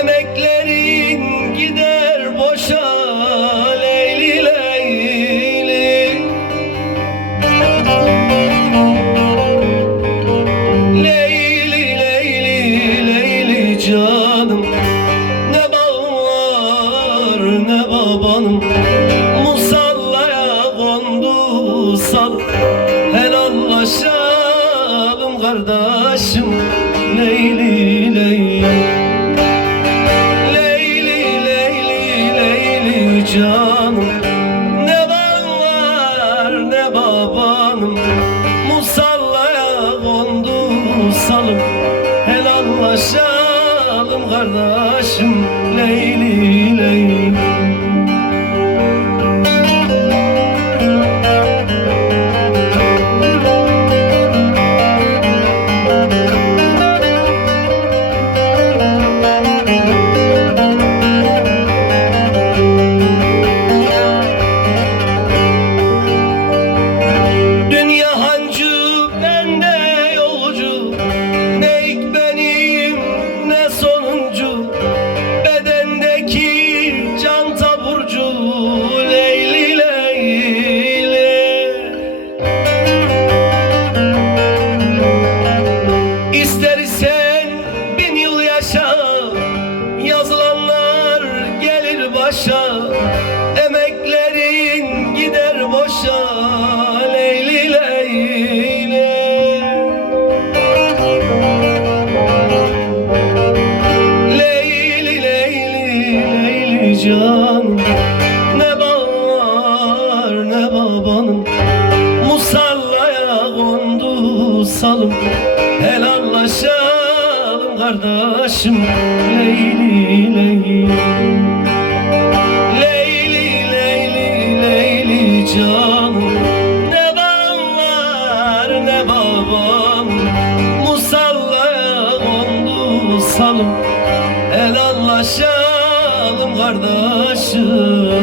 Emeklerin gider boşa Leyli Leyli. Leyli Leyli Leyli canım. Ne bağım var ne babanım. Musallaya kondu sal. Helallaşalım kardeşim. Leyli Leyli canım Ne bağım var ne babanım. Musallaya kondu salım Helallaşalım kardeşim. Leyli Leyli başa Emeklerin gider boşa Leyli Leyli. Leyli Leyli Leyli canım Ne bağım var ne babanım. Musallaya kondu salım Helallaşalım kardeşim. Leyli kondu salım Helallaşalım kardeşim